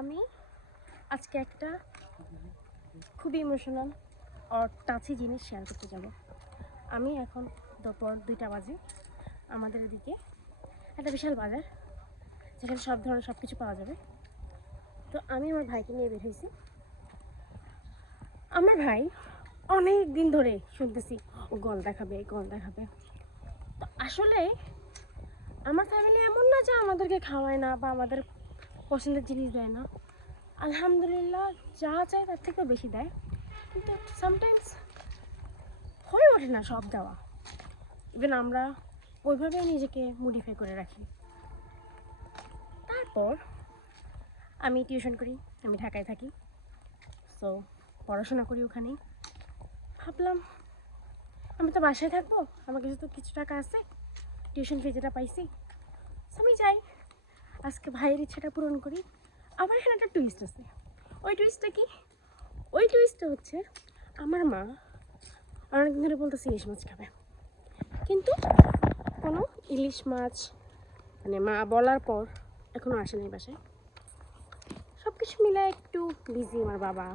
আমি আজকে একটা খুবই ইমোশনাল আর টাচি জিনিস শেয়ার করতে যাব। আমি এখন দুপুর 2টা বাজে। আমাদের এদিকে একটা বিশাল বাজার, যেখানে সব ধরনের সব কিছু পাওয়া যাবে। তো আমি আমার ভাইকে নিয়ে বের হয়েছি। আমার ভাই অনেক দিন ধরে শুনতেছি ও গল দেখাবে গল দেখাবে। তো আসলে আমার ফ্যামিলি এমন না যে আমাদেরকে খাওয়ায় না বা আমাদের পছন্দের জিনিস দেয় না। আলহামদুলিল্লাহ, যা চাই তার থেকেও বেশি দেয়, কিন্তু সামটাইমস হয়ে ওঠে না সব দেওয়া। ইভেন আমরা ওইভাবেই নিজেকে মডিফাই করে রাখি। তারপর আমি টিউশন করি, আমি ঢাকায় থাকি, সো পড়াশোনা করি ওখানেই। ভাবলাম আমি তো বাসায় থাকবো, আমার কাছে তো কিছু টাকা আছে, টিউশন ফি যেটা পাইছি আমি যাই, আজকে ভাইয়ের ইচ্ছাটা পূরণ করি। আবার এখানে একটা টুইস্ট আছে। ওই টুইস্টটা কি? ওই টুইস্টটা হচ্ছে আমার মা অনেকদিন ধরে বলতেছে ইলিশ মাছ খাবে, কিন্তু কোনো ইলিশ মাছ মানে মা বলার পর এখনও আসেনি বাসায়। সব কিছু মিলে একটু বিজি আমার বাবা,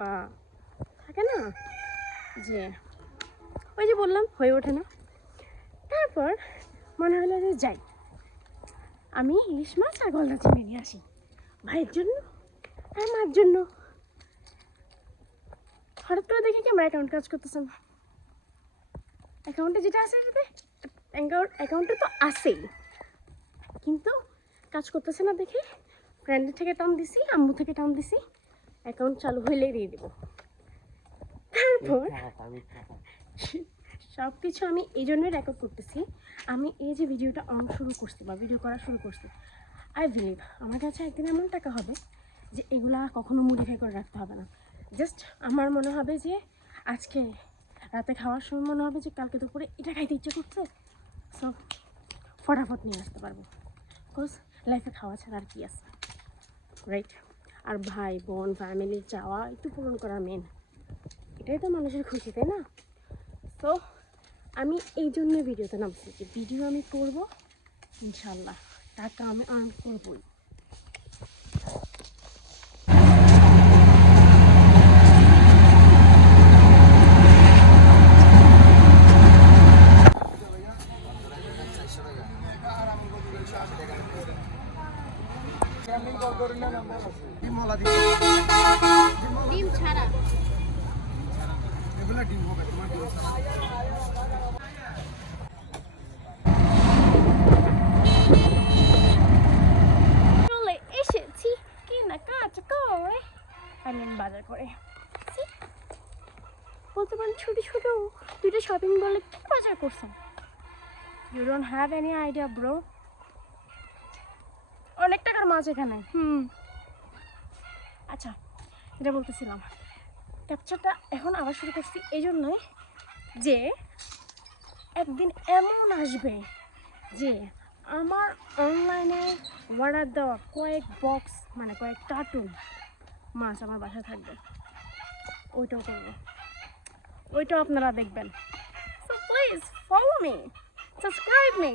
বা থাকে না যে ওই যে বললাম হয়ে ওঠে না। তারপর মনে হলো যে যাই, আমি ইলিশ মাছ আর গলদা চিংড়ি নিয়ে আসি ভাইয়ের জন্য আর মার জন্য। হঠাৎ করে দেখি কি আমার অ্যাকাউন্ট কাজ করতেছে না। অ্যাকাউন্টে যেটা আছে সেটাতে অ্যাকাউন্টে তো আছেই, কিন্তু কাজ করতেছে না দেখে ফ্রেন্ডের থেকে টান দিছি, আম্মু থেকে টান দিছি, অ্যাকাউন্ট চালু হইলেই দিয়ে দেবো। তারপর সব কিছু আমি এই জন্যই রেকর্ড করতেছি। আমি এই যে ভিডিওটা অন শুরু করছি বা ভিডিও করা শুরু করছি, আই বিলিভ আমার কাছে একদিন এমন টাকা হবে যে এগুলা কখনো মডিফাই করে রাখতে হবে না। জাস্ট আমার মনে হবে যে আজকে রাতে খাওয়ার সময় মনে হবে যে কালকে দুপুরে এটা খাইতে ইচ্ছে করছে, সো ফটাফট নিয়ে আসতে পারবো। বিকজ লাইফে খাওয়া ছাড়া আর কি আছে, রাইট? আর ভাই বোন ফ্যামিলির চাওয়া একটু পূরণ করা মেন, এটাই তো মানুষের খুশি, তাই না? তো আমি এই জন্য ভিডিওতে নামছি যে ভিডিও আমি করবো, ইনশাল্লাহ টাকা আমি আর্ন করবই। ডিম ছাড়া চলে এসেছি কেনাকাটা করে, বাজার করে। বলতে পারেন ছোট ছোট 2টা শপিং মলে কি বাজার করছো? You don't have any idea bro. অনেক টাকার মাছ এখানে। আচ্ছা, এটা বলতেছিলাম, ক্যাপচারটা এখন আবার শুরু করছি এই জন্যই যে একদিন এমন আসবে যে আমার অনলাইনে অর্ডার দেওয়া কয়েক বক্স মানে কয়েক কার্টুন মাছ আমার বাসায় থাকবে। ওইটাও করবো, ওইটাও আপনারা দেখবেন। So please follow me, subscribe me.